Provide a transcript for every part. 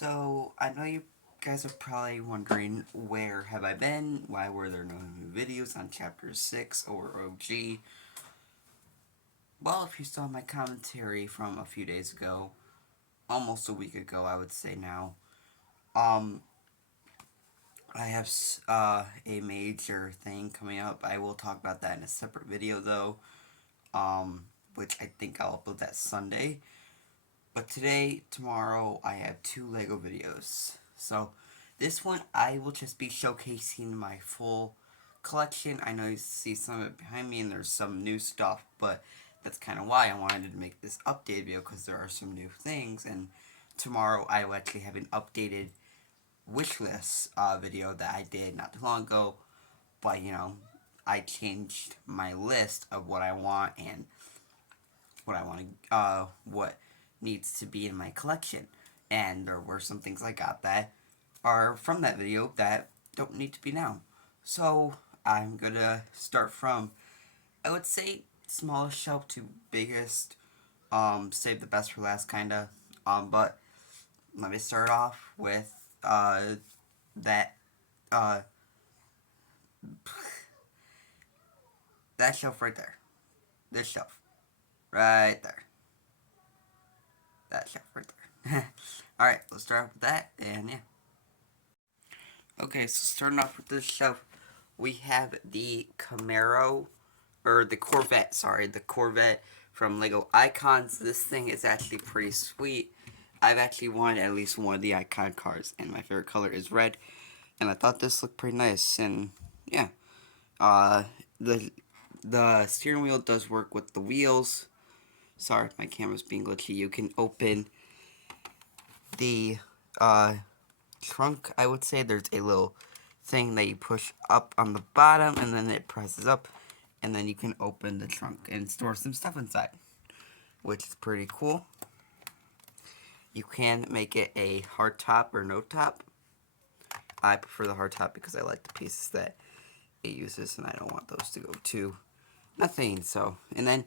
So, I know you guys are probably wondering, where have I been? Why were there no new videos on Chapter 6 or OG? Well, if you saw my commentary from a few days ago, almost a week ago, I would say now, um, I have a major thing coming up. I will talk about that in a separate video, though, which I think I'll upload that Sunday. But today, tomorrow, I have two LEGO videos. So, this one, I will just be showcasing my full collection. I know you see some of it behind me, and there's some new stuff, but that's kind of why I wanted to make this update video, because there are some new things. And tomorrow, I will actually have an updated wish list video that I did not too long ago. But, I changed my list of what I want and what needs to be in my collection. And there were some things I got that are from that video that don't need to be now. So I'm gonna start from, I would say, smallest shelf to biggest. Save the best for last, kinda. But let me start off with that uh that shelf right there. This shelf right there. That shelf right there. Alright, let's start off with that, and yeah. Okay, so starting off with this shelf, we have the Camaro, or the Corvette, sorry, the Corvette from LEGO Icons. This thing is actually pretty sweet. I've actually wanted at least one of the Icon cars, and my favorite color is red, and I thought this looked pretty nice, and yeah. Uh, the steering wheel does work with the wheels. Sorry, my camera's being glitchy. You can open the, trunk, I would say. There's a little thing that you push up on the bottom, and then it presses up, and then you can open the trunk and store some stuff inside, which is pretty cool. You can make it a hard top or no top. I prefer the hard top because I like the pieces that it uses, and I don't want those to go to nothing. So, and then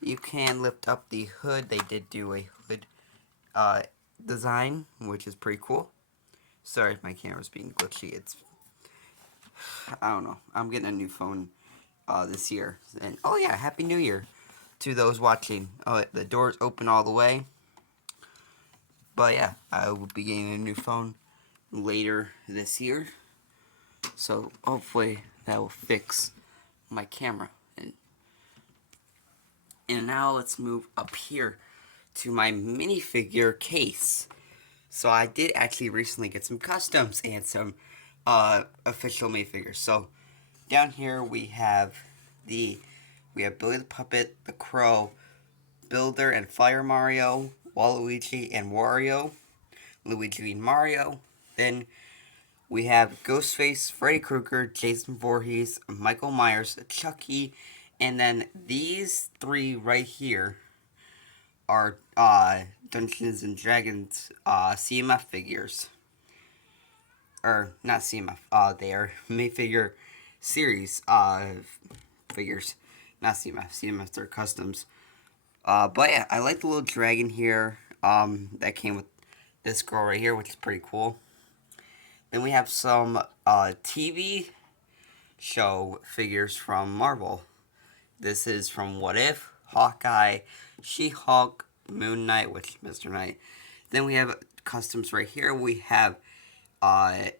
you can lift up the hood. They did do a hood design, which is pretty cool. Sorry if my camera's being glitchy. I don't know. I'm getting a new phone this year. And, oh yeah, Happy New Year to those watching. Oh, the door's open all the way. But yeah, I will be getting a new phone later this year. So hopefully that will fix my camera. And now let's move up here to my minifigure case. So I did actually recently get some customs and some official minifigures. So down here we have Billy the Puppet, the Crow, Builder and Fire Mario, Waluigi and Wario, Luigi and Mario. Then we have Ghostface, Freddy Krueger, Jason Voorhees, Michael Myers, Chucky, and then these three right here are Dungeons and Dragons CMF figures. Or not CMF, they are minifigure series figures. Not CMF. CMF are customs. But yeah, I like the little dragon here. That came with this girl right here, which is pretty cool. Then we have some TV show figures from Marvel. This is from What If, Hawkeye, She-Hulk, Moon Knight, which is Mr. Knight. Then we have customs right here. We have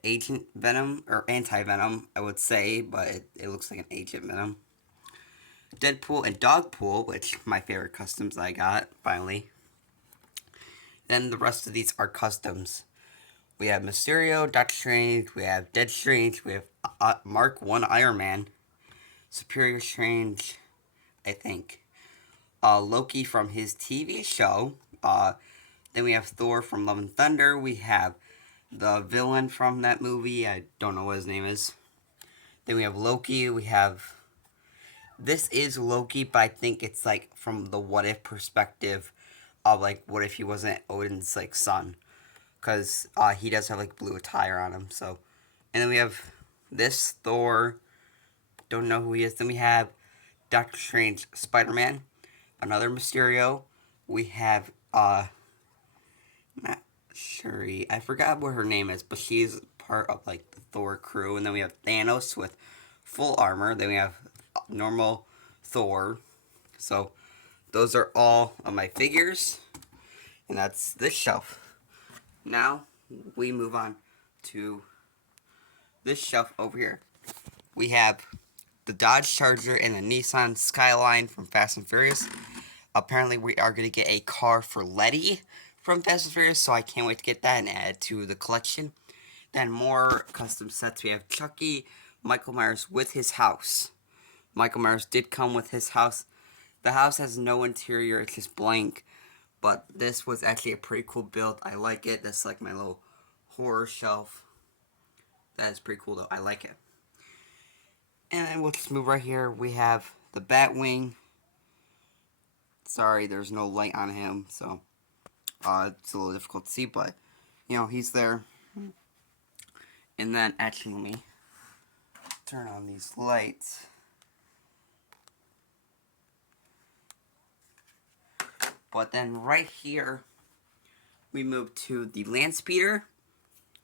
Agent Venom, or Anti-Venom, I would say, but it looks like an Agent Venom. Deadpool and Dogpool, which my favorite customs I got, finally. Then the rest of these are customs. We have Mysterio, Doctor Strange, we have Dead Strange, we have Mark 1 Iron Man, Superior Strange, I think. Loki from his TV show. Then we have Thor from Love and Thunder. We have the villain from that movie. I don't know what his name is. Then we have Loki. We have... This is Loki, but I think it's like from the what if perspective of like what if he wasn't Odin's like son, because he does have like blue attire on him. So, and then we have this Thor. Don't know who he is. Then we have Doctor Strange, Spider-Man, another Mysterio. We have Shuri. I forgot what her name is, but she's part of like the Thor crew. And then we have Thanos with full armor. Then we have normal Thor. So those are all of my figures, and that's this shelf. Now we move on to this shelf over here. We have the Dodge Charger and the Nissan Skyline from Fast and Furious. Apparently, we are going to get a car for Letty from Fast and Furious, so I can't wait to get that and add it to the collection. Then more custom sets. We have Chucky, Michael Myers with his house. Michael Myers did come with his house. The house has no interior, it's just blank. But this was actually a pretty cool build. I like it. That's like my little horror shelf. That is pretty cool though. I like it. And then we'll just move right here. We have the Batwing. Sorry, there's no light on him, so it's a little difficult to see, but you know, he's there. And then actually, let me turn on these lights. But then right here, we move to the Land Speeder.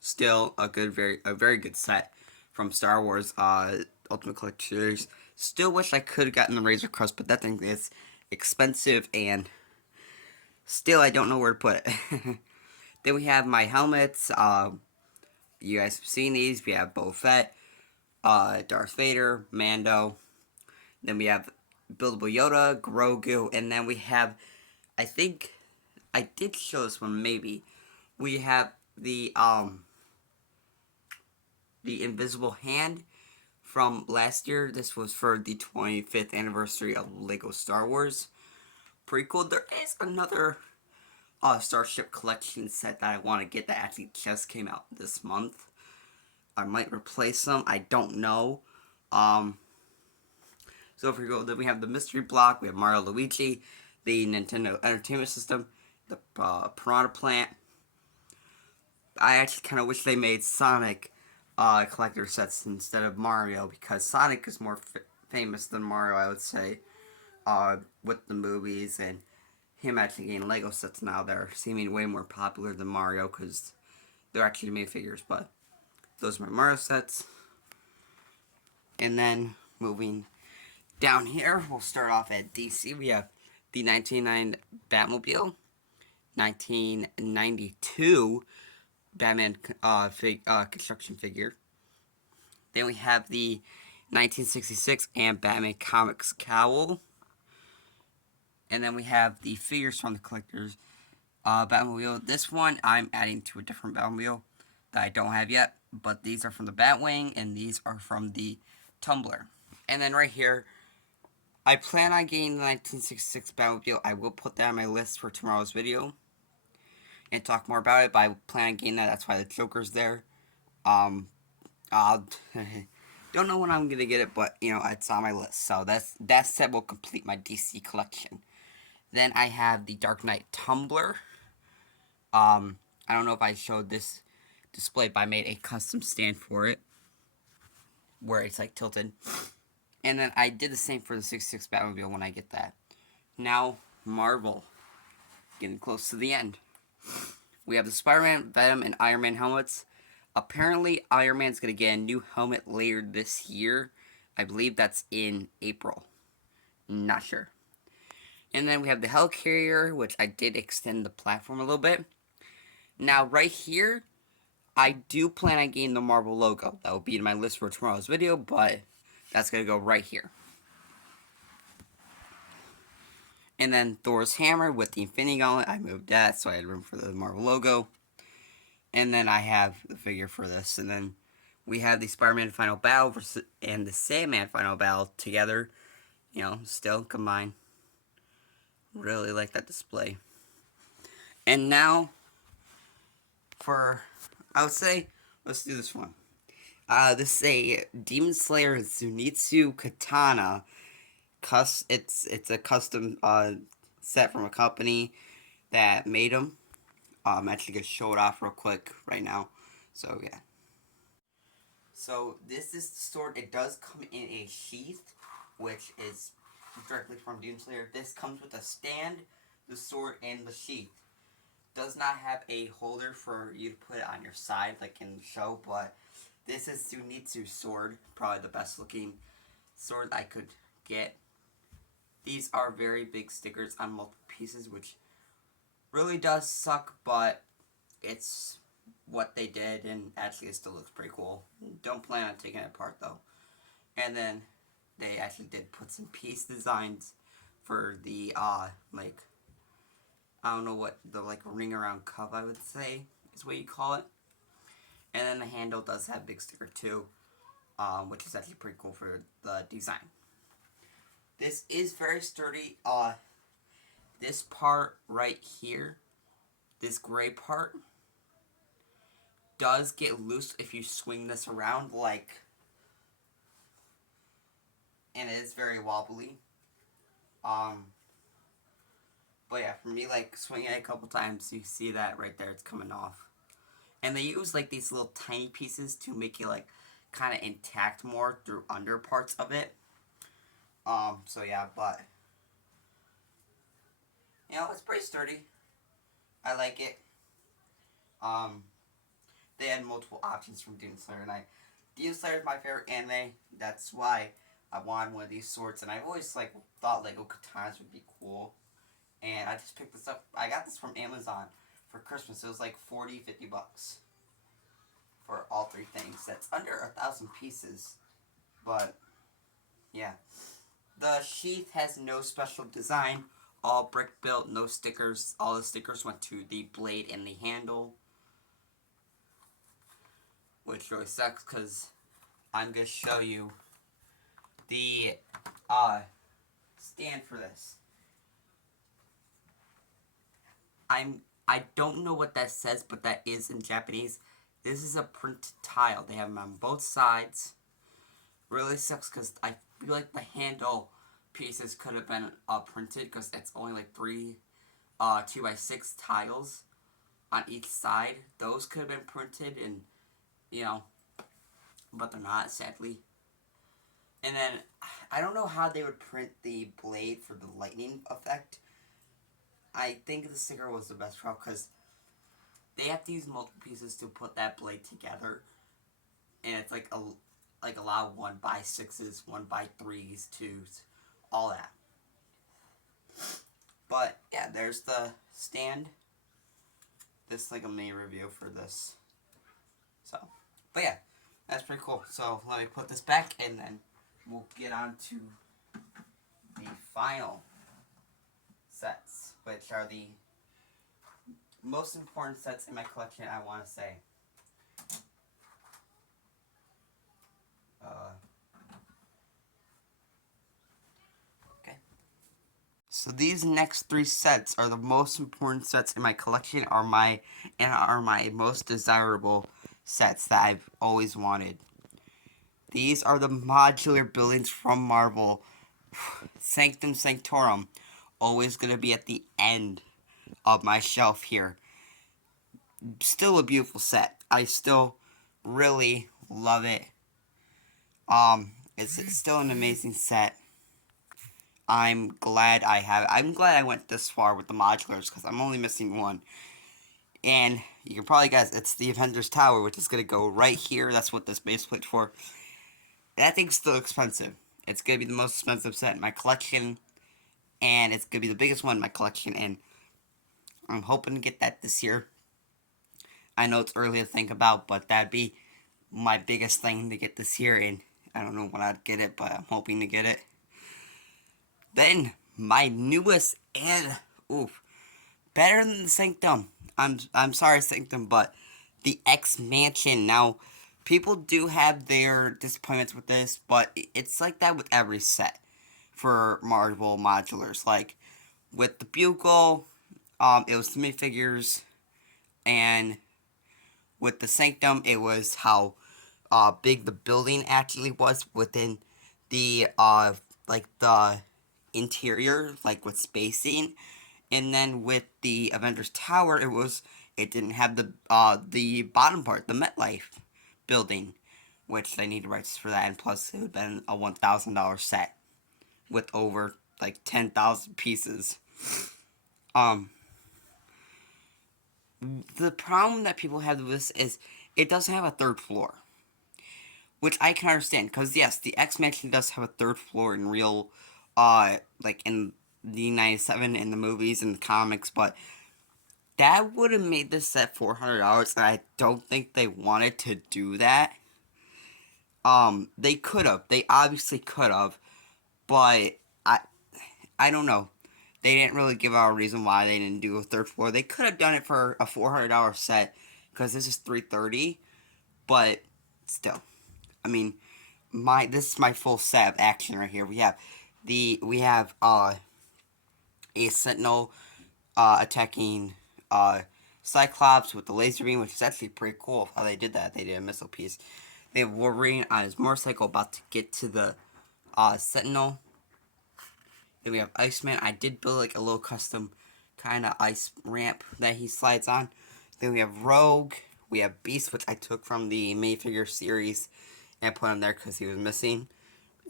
Still a very good set from Star Wars Ultimate Collector Series. Still wish I could have gotten the Razor Crest, but that thing is expensive and still I don't know where to put it. Then we have my helmets. You guys have seen these. We have Boba Fett, Darth Vader, Mando. Then we have Buildable Yoda, Grogu, and then we have, I think, I did show this one maybe. We have the Invisible Hand from last year. This was for the 25th anniversary of Lego Star Wars. Pretty cool. There is another Starship Collection set that I want to get that actually just came out this month. I might replace them. I don't know. So if we go, then we have the Mystery Block. We have Mario Luigi, the Nintendo Entertainment System, the Piranha Plant. I actually kind of wish they made Sonic collector sets instead of Mario, because Sonic is more famous than Mario, I would say, with the movies, and him actually getting Lego sets now. They're seeming way more popular than Mario because they're actually made figures, but those are my Mario sets. And then moving down here, we'll start off at DC. We have the 1999 Batmobile, 1992 Batman construction figure. Then we have the 1966 and Batman Comics cowl. And then we have the figures from the collectors Batmobile. This one I'm adding to a different Batmobile that I don't have yet. But these are from the Batwing and these are from the Tumbler. And then right here, I plan on getting the 1966 Batmobile. I will put that on my list for tomorrow's video and talk more about it, but I plan on getting that. That's why the Joker's there. I'll don't know when I'm gonna get it, but you know, it's on my list. So that set will complete my DC collection. Then I have the Dark Knight Tumbler. I don't know if I showed this display, but I made a custom stand for it where it's like tilted. And then I did the same for the 66 Batmobile when I get that. Now, Marvel. Getting close to the end. We have the Spider-Man, Venom, and Iron Man helmets. Apparently, Iron Man's going to get a new helmet later this year. I believe that's in April. Not sure. And then we have the Helicarrier, which I did extend the platform a little bit. Now, right here, I do plan on getting the Marvel logo. That will be in my list for tomorrow's video, but that's going to go right here. And then Thor's hammer with the Infinity Gauntlet. I moved that so I had room for the Marvel logo. And then I have the figure for this. And then we have the Spider-Man Final Battle and the Sandman Final Battle together. You know, still combined. Really like that display. And now, I would say, let's do this one. This is a Demon Slayer Zenitsu Katana. It's a custom set from a company that made them. I'm actually gonna show it off real quick right now. So yeah. So this is the sword. It does come in a sheath, which is directly from Demon Slayer. This comes with a stand, the sword, and the sheath. does not have a holder for you to put it on your side like in the show, but this is Zenitsu's sword, probably the best looking sword I could get. These are very big stickers on multiple pieces, which really does suck, but it's what they did, and actually it still looks pretty cool. Don't plan on taking it apart though. And then they actually did put some piece designs for the like, I don't know what the like ring around cup, I would say is what you call it. And then the handle does have a big sticker too, which is actually pretty cool for the design. This is very sturdy. This part right here, this gray part, does get loose if you swing this around, like, and it is very wobbly. But yeah, for me, like, swinging it a couple times, you see that right there, it's coming off. And they use, like, these little tiny pieces to make it, like, kind of intact more through under parts of it. So yeah, but, you know, it's pretty sturdy. I like it. They had multiple options from Demon Slayer, and Demon Slayer is my favorite anime. That's why I wanted one of these swords, and I've always, like, thought Lego katanas would be cool. And I just picked this up. I got this from Amazon for Christmas. It was like 40, 50 bucks for all three things. That's under 1,000 pieces. But, yeah. The sheath has no special design. All brick built, no stickers. All the stickers went to the blade and the handle. Which really sucks because I'm going to show you the stand for this. I don't know what that says, but that is in Japanese. This is a printed tile. They have them on both sides. Really sucks because I feel like the handle pieces could have been printed because it's only like 3 2x6 tiles on each side. Those could have been printed, and you know, but they're not, sadly. And then I don't know how they would print the blade for the lightning effect. I think the sticker was the best route because they have to use multiple pieces to put that blade together, and it's like a lot of 1x6s, 1x3s, 2s, all that. But yeah, there's the stand. This is like a mini review for this. So, but yeah, that's pretty cool. So let me put this back, and then we'll get on to the final sets, which are the most important sets in my collection, I want to say. Okay. So these next 3 sets are the most important sets in my collection, are my most desirable sets that I've always wanted. These are the modular buildings from Marvel. Sanctum Sanctorum, always going to be at the end of my shelf here. Still a beautiful set. I still really love it. It's still an amazing set. I'm glad I have it. I'm glad I went this far with the modulars because I'm only missing one. And you can probably guess it's the Avengers Tower, which is going to go right here. That's what this base plate's for. That thing's still expensive. It's going to be the most expensive set in my collection. And it's going to be the biggest one in my collection. And I'm hoping to get that this year. I know it's early to think about, but that'd be my biggest thing to get this year. And I don't know when I'd get it, but I'm hoping to get it. Then, my newest and, better than the Sanctum. I'm sorry, Sanctum, but the X-Mansion. Now, people do have their disappointments with this, but it's like that with every set for Marvel modulars. Like, with the Bugle, it was the minifigures, and with the Sanctum, it was how big the building actually was within the, the interior, like with spacing. And then with the Avengers Tower, it didn't have the bottom part, the MetLife building, which they need rights for that, and plus it would have been a $1,000 set with over like 10,000 pieces. The problem that people have with this is it doesn't have a third floor, which I can understand because yes, the X Mansion does have a third floor in real, like in the '97 in the movies and the comics, but that would have made this set $400, and I don't think they wanted to do that. They could have, they obviously could have, but I, I don't know. They didn't really give out a reason why they didn't do a third floor. They could have done it for a $400 set because this is 330, but still, I mean, this is my full set of action right here. We have a Sentinel attacking Cyclops with the laser beam, which is actually pretty cool how they did that. They did a missile piece. They have Wolverine on his motorcycle about to get to the Sentinel. Then we have Iceman. I did build like a little custom kind of ice ramp that he slides on. Then we have Rogue. We have Beast, which I took from the minifigure series and put him there because he was missing.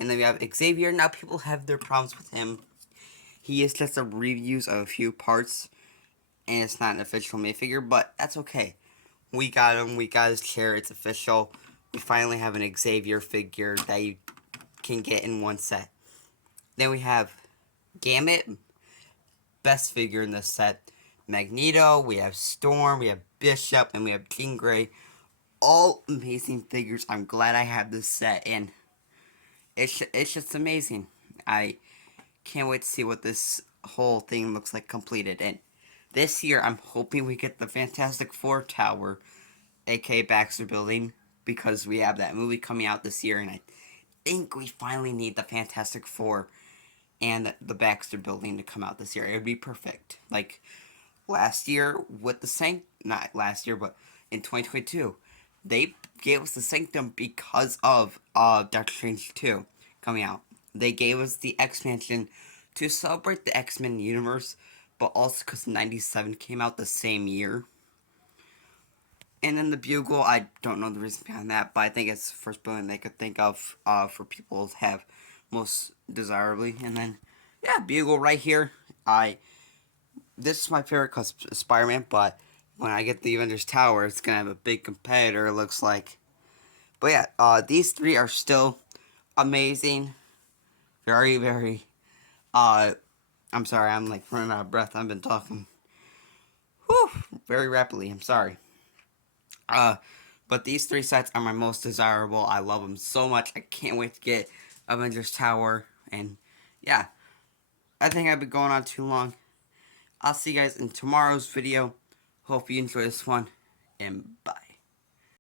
And then we have Xavier. Now people have their problems with him. He is just a reuse of a few parts, and it's not an official minifigure, but that's okay. We got him. We got his chair. It's official. We finally have an Xavier figure that you can get in one set. Then we have Gambit, best figure in this set. Magneto, we have Storm, we have Bishop, and we have Jean Grey. All amazing figures. I'm glad I have this set, and it's just amazing. I can't wait to see what this whole thing looks like completed. And this year, I'm hoping we get the Fantastic Four Tower, aka Baxter Building, because we have that movie coming out this year, and I think we finally need the Fantastic Four and the Baxter Building to come out this year. It would be perfect. Like last year with the not last year, but in 2022, they gave us the Sanctum because of Doctor Strange 2 coming out. They gave us the X Mansion to celebrate the X-Men universe, but also because 97 came out the same year. And then the Bugle, I don't know the reason behind that, but I think it's the first building they could think of for people to have most desirably. And then, yeah, Bugle right here. This is my favorite because Spider-Man, but when I get the Avengers Tower, it's going to have a big competitor, it looks like. But yeah, these three are still amazing. Very, very, I'm sorry, I'm like running out of breath. I've been talking, very rapidly. I'm sorry. But these three sets are my most desirable. I love them so much. I can't wait to get Avengers Tower. And yeah, I think I've been going on too long. I'll see you guys in tomorrow's video. Hope you enjoy this one. And bye.